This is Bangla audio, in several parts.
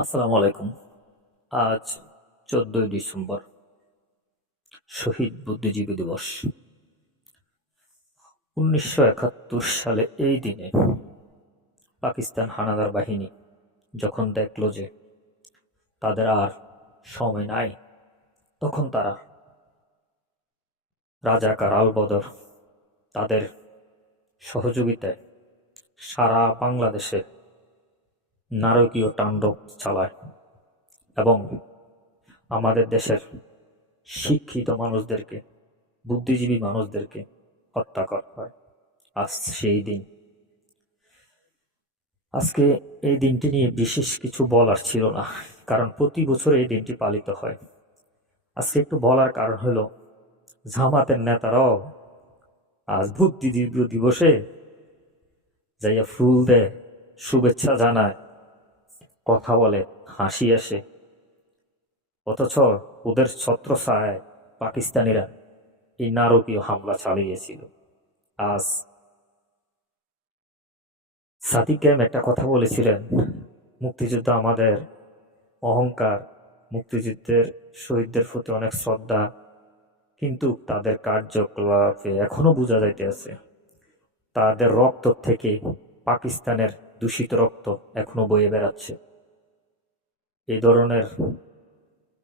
আসসালামু আলাইকুম। আজ 14ই ডিসেম্বর, শহীদ বুদ্ধিজীবী দিবস। 1971 সালে এই দিনে পাকিস্তান হানাদার বাহিনী যখন দেখল যে তাদের আর সময় নাই, তখন তারা রাজাকার আল-বদর তাদের সহযোগিতায় সারা বাংলাদেশে নারকীয় তাণ্ডব চালায় এবং আমাদের দেশের শিক্ষিত মানুষদেরকে, বুদ্ধিজীবী মানুষদেরকে হত্যা করা হয়। আজ সেই দিন। আজকে এই দিনটি নিয়ে বিশেষ কিছু বলার ছিল না, কারণ প্রতি বছর এই দিনটি পালিত হয়। আজকে একটু বলার কারণ হলো, জামাতের নেতারাও আজ বুদ্ধিজীবী দিবসে যাইয়া ফুল দেয়, শুভেচ্ছা জানায়, কথা বলে, হাসি আসে, অথচ ওদের ছত্রছায়ায় পাকিস্তানিরা এই নারকীয় হামলা চালিয়েছিল। আজ সাদিক কায়েম একটা কথা বলেছিলেন, মুক্তিযুদ্ধ আমাদের অহংকার, মুক্তিযুদ্ধের শহীদদের প্রতি অনেক শ্রদ্ধা, কিন্তু তাদের কার্যকলাপে এখনো বোঝা যাইতেছে তাদের রক্ত থেকে পাকিস্তানের দূষিত রক্ত এখনো বয়ে বেড়াচ্ছে। এই ধরনের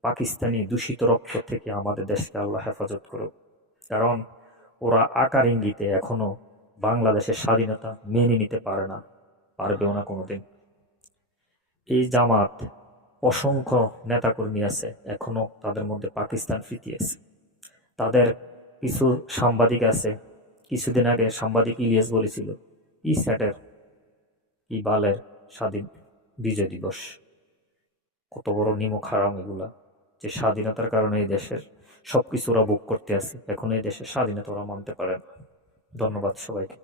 পাকিস্তানি দূষিত রক্ত থেকে আমাদের দেশকে আল্লাহ হেফাজত করুক, কারণ ওরা আকার ইঙ্গিতে এখনো বাংলাদেশের স্বাধীনতা মেনে নিতে পারে না, পারবেও না কোনোদিন। এই জামাত অসংখ্য নেতাকর্মী আছে, এখনো তাদের মধ্যে পাকিস্তান প্রীতি আছে। তাদের কিছু সাংবাদিক আছে, কিছুদিন আগে সাংবাদিক ইলিয়াস বলেছিল, ই স্যাটের ই বালের স্বাধীন বিজয় দিবস। কত বড় নিমক হারাম এগুলা, যে স্বাধীনতার কারণে এই দেশের সবকিছু ওরা ভোগ করতে আছে, এখন এই দেশের স্বাধীনতা ওরা মানতে পারে না। ধন্যবাদ সবাইকে।